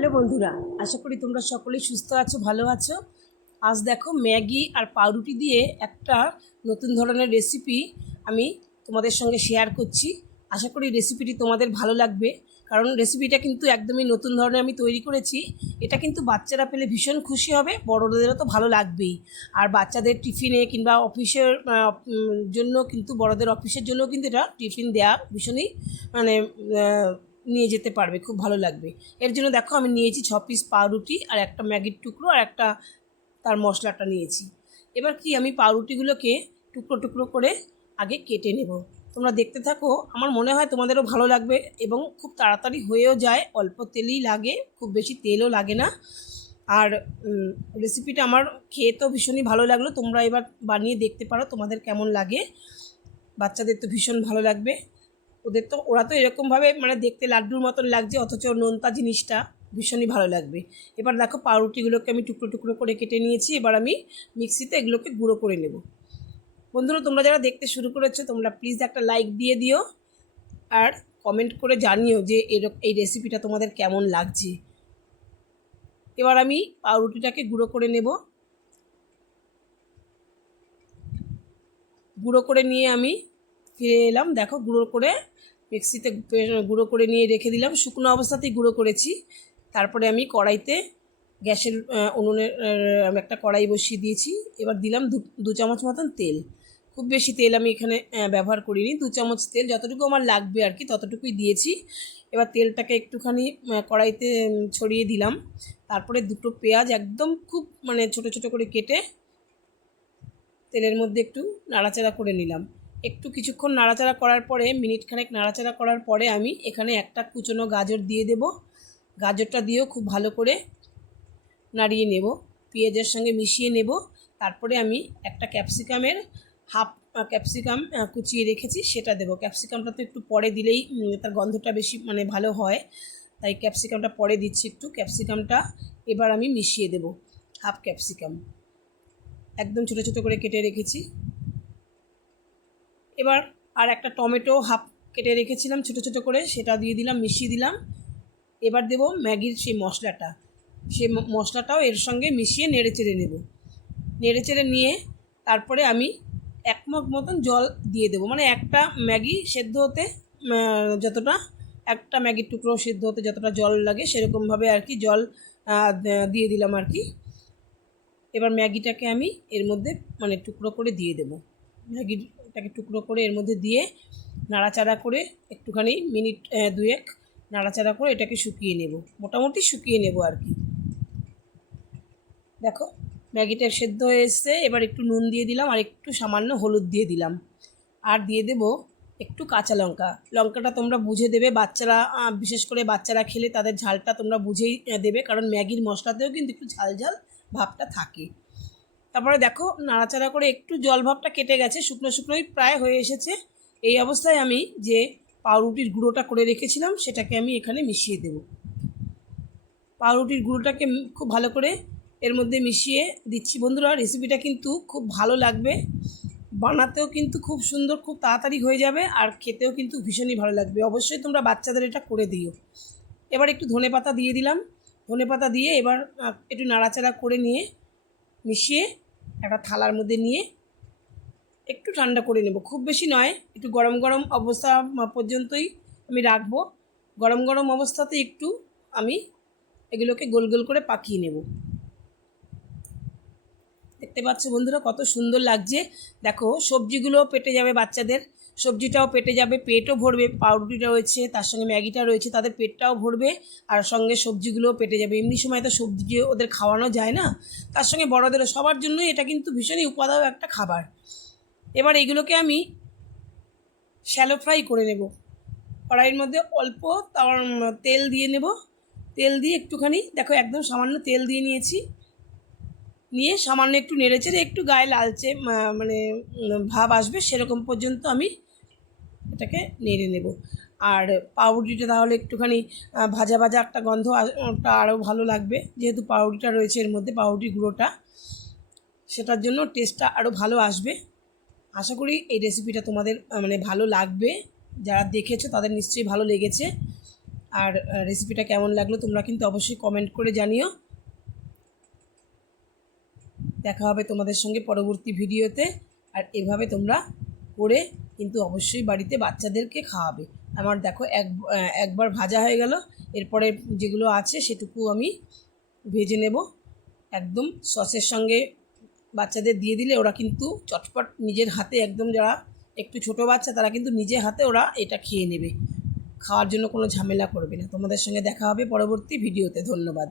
Hello বন্ধুরা, আশা করি তোমরা সকলেই সুস্থ আছো, ভালো আছো। আজ দেখো ম্যাগি আর পাউরুটি দিয়ে একটা নতুন ধরনের রেসিপি আমি তোমাদের সঙ্গে শেয়ার করছি। আশা করি রেসিপিটি তোমাদের ভালো লাগবে, কারণ রেসিপিটা কিন্তু একদমই নতুন ধরনের আমি তৈরি করেছি। এটা কিন্তু বাচ্চারা পেলে ভীষণ খুশি হবে, বড়দেরও তো ভালো লাগবেই। আর বাচ্চাদের টিফিনে কিংবা অফিসের জন্য কিন্তু, বড়দের অফিসের জন্য কিন্তু এটা টিফিন দেওয়া ভীষণই মানে নিয়ে যেতে পারবে, খুব ভালো লাগবে। এর জন্য দেখো আমি নিয়েছি 6 পিস পাউরুটি আর একটা ম্যাগির টুকরো আর একটা তার মশলাটা নিয়েছি। এবার কি আমি পাউরুটিগুলোকে টুকরো টুকরো করে আগে কেটে নেব। তোমরা দেখতে থাকো, আমার মনে হয় তোমাদেরও ভালো লাগবে এবং খুব তাড়াতাড়ি হয়েও যায়, অল্প তেলই লাগে, খুব বেশি তেলও লাগে না। আর রেসিপিটা আমার খেয়ে তো ভীষণই ভালো লাগলো। তোমরা এবার বানিয়ে দেখতে পারো তোমাদের কেমন লাগে। বাচ্চাদের তো ভীষণ ভালো লাগবে। ওরা তো এরকমভাবে মানে দেখতে লাড্ডুর মতন লাগছে, অথচ নোনতা জিনিসটা ভীষণই ভালো লাগবে। এবার দেখো পাউরুটিগুলোকে আমি টুকরো টুকরো করে কেটে নিয়েছি। এবার আমি মিক্সিতে এগুলোকে গুঁড়ো করে নেব। বন্ধুরা, তোমরা যারা দেখতে শুরু করেছো তোমরা প্লিজ একটা লাইক দিয়ে দিও আর কমেন্ট করে জানিও যে এই রেসিপিটা তোমাদের কেমন লাগছে। এবার আমি পাউরুটিটাকে গুঁড়ো করে নেব। গুঁড়ো করে নিয়ে আমি ফিরে এলাম। দেখো গুঁড়ো করে মিক্সিতে গুঁড়ো করে নিয়ে রেখে দিলাম, শুকনো অবস্থাতেই গুঁড়ো করেছি। তারপরে আমি কড়াইতে গ্যাসের উনুনের আমি একটা কড়াই বসিয়ে দিয়েছি। এবার দিলাম দু চামচ মতন তেল। খুব বেশি তেল আমি এখানে ব্যবহার করিনি, 2 চামচ তেল, যতটুকু আমার লাগবে আর কি ততটুকুই দিয়েছি। এবার তেলটাকে একটুখানি কড়াইতে ছড়িয়ে দিলাম। তারপরে দুটো পেঁয়াজ একদম খুব মানে ছোটো ছোটো করে কেটে তেলের মধ্যে একটু নাড়াচাড়া করে নিলাম। একটু কিছুক্ষণ নাড়াচাড়া করার পরে, মিনিটখানেক নাড়াচাড়া করার পরে আমি এখানে একটা কুচনো গাজর দিয়ে দেব। গাজরটা দিয়েও খুব ভালো করে নাড়িয়ে নেব, পেঁয়াজের সঙ্গে মিশিয়ে নেব। তারপরে আমি একটা ক্যাপসিকামের হাফ ক্যাপসিকাম কুচিয়ে রেখেছি, সেটা দেবো। ক্যাপসিকামটা তো একটু পরে দিলেই তার গন্ধটা বেশি মানে ভালো হয়, তাই ক্যাপসিকামটা পরে দিচ্ছি একটু। ক্যাপসিকামটা এবার আমি মিশিয়ে দেব, হাফ ক্যাপসিকাম একদম ছোটো ছোটো করে কেটে রেখেছি। এবার আর একটা টমেটো হাফ কেটে রেখেছিলাম ছোটো ছোটো করে, সেটা দিয়ে দিলাম, মিশিয়ে দিলাম। এবার দেব ম্যাগির সেই মশলাটা, সেই মশলাটাও এর সঙ্গে মিশিয়ে নেড়ে চেড়ে নেব। নেড়ে চেড়ে নিয়ে তারপরে আমি 1 মগ মতন জল দিয়ে দেবো, মানে একটা ম্যাগি সেদ্ধ হতে যতটা, একটা ম্যাগির টুকরো সেদ্ধ হতে যতটা জল লাগে সেরকমভাবে আর কি জল দিয়ে দিলাম আর কি। এবার ম্যাগিটাকে আমি এর মধ্যে মানে টুকরো করে দিয়ে দেবো। ম্যাগিটাকে টুকরো করে এর মধ্যে দিয়ে নাড়াচাড়া করে একটুখানি মিনিট 2-1 নাড়াচাড়া করে এটাকে শুকিয়ে নেব, মোটামুটি শুকিয়ে নেব আর কি। দেখো ম্যাগিটা সেদ্ধ হয়ে এসছে। এবার একটু নুন দিয়ে দিলাম আর একটু সামান্য হলুদ দিয়ে দিলাম, আর দিয়ে দেব একটু কাঁচা লঙ্কা। লঙ্কাটা তোমরা বুঝে দেবে, বাচ্চারা বিশেষ করে বাচ্চারা খেলে তাদের ঝালটা তোমরা বুঝেই দেবে, কারণ ম্যাগির মশলাতেও কিন্তু একটু ঝাল ঝাল ভাবটা থাকে। তারপরে দেখো নাড়াচাড়া করে একটু জল ভাবটা কেটে গেছে, শুকনো শুকনোই প্রায় হয়ে এসেছে। এই অবস্থায় আমি যে পাউরুটির গুঁড়োটা করে রেখেছিলাম সেটাকে আমি এখানে মিশিয়ে দেব। পাউরুটির গুঁড়োটাকে খুব ভালো করে এর মধ্যে মিশিয়ে দিচ্ছি। বন্ধুরা, রেসিপিটা কিন্তু খুব ভালো লাগবে, বানাতেও কিন্তু খুব সুন্দর, খুব তাড়াতাড়ি হয়ে যাবে, আর খেতেও কিন্তু ভীষণই ভালো লাগবে। অবশ্যই তোমরা বাচ্চাদের এটা করে দিও। এবার একটু ধনেপাতা দিয়ে দিলাম। ধনেপাতা দিয়ে এবার একটু নাড়াচাড়া করে নিয়ে মিশিয়ে একটা থালার মধ্যে নিয়ে একটু ঠান্ডা করে নেব, খুব বেশি নয়, একটু গরম গরম অবস্থা পর্যন্তই আমি রাখবো। গরম গরম অবস্থাতে একটু আমি এগুলোকে গোল গোল করে পাকিয়ে নেব। দেখতে পাচ্ছ বন্ধুরা কত সুন্দর লাগছে। দেখো সবজিগুলোও পেটে যাবে বাচ্চাদের, সবজিটাও পেটে যাবে, পেটও ভরবে। পাউরুটিটা রয়েছে, তার সঙ্গে ম্যাগিটা রয়েছে, তাদের পেটটাও ভরবে, আর সঙ্গে সবজিগুলোও পেটে যাবে। এমনি সময় তো সবজি ওদের খাওয়ানো যায় না, তার সঙ্গে বড়দেরও, সবার জন্যই এটা কিন্তু ভীষণই উপাদায় একটা খাবার। এবার এইগুলোকে আমি শ্যালো ফ্রাই করে নেব। কড়াইয়ের মধ্যে অল্প তেল দিয়ে নেব। তেল দিয়ে একটুখানি, দেখো একদম সামান্য তেল দিয়ে নিয়েছি, নিয়ে সামান্য একটু নেড়েচেড়ে একটু গায়ে লালচে মানে ভাব আসবে সেরকম পর্যন্ত আমি এটাকে নেড়ে নেব। আর পাউরুটিটা তাহলে একটুখানি ভাজা ভাজা একটা গন্ধ ওটা আরও ভালো লাগবে, যেহেতু পাউরুটিটা রয়েছে এর মধ্যে, পাউরুটি গুঁড়োটা, সেটার জন্য টেস্টটা আরও ভালো আসবে। আশা করি এই রেসিপিটা তোমাদের মানে ভালো লাগবে, যারা দেখেছো তাদের নিশ্চয়ই ভালো লেগেছে। আর রেসিপিটা কেমন লাগলো তোমরা কিন্তু অবশ্যই কমেন্ট করে জানিও। দেখা হবে তোমাদের সঙ্গে পরবর্তী ভিডিওতে। আর এভাবে তোমরা করে কিন্তু অবশ্যই বাড়িতে বাচ্চাদেরকে খাওয়াবে। আমার দেখো একবার ভাজা হয়ে গেল, এরপরে যেগুলো আছে সেটুকু আমি ভেজে নেব। একদম সসের সঙ্গে বাচ্চাদের দিয়ে দিলে ওরা কিন্তু চটপট নিজের হাতে, একদম যারা একটু ছোট বাচ্চা তারা কিন্তু নিজের হাতে ওরা এটা খেয়ে নেবে, খাওয়ার জন্য কোনো ঝামেলা করবে না। তোমাদের সঙ্গে দেখা হবে পরবর্তী ভিডিওতে। ধন্যবাদ।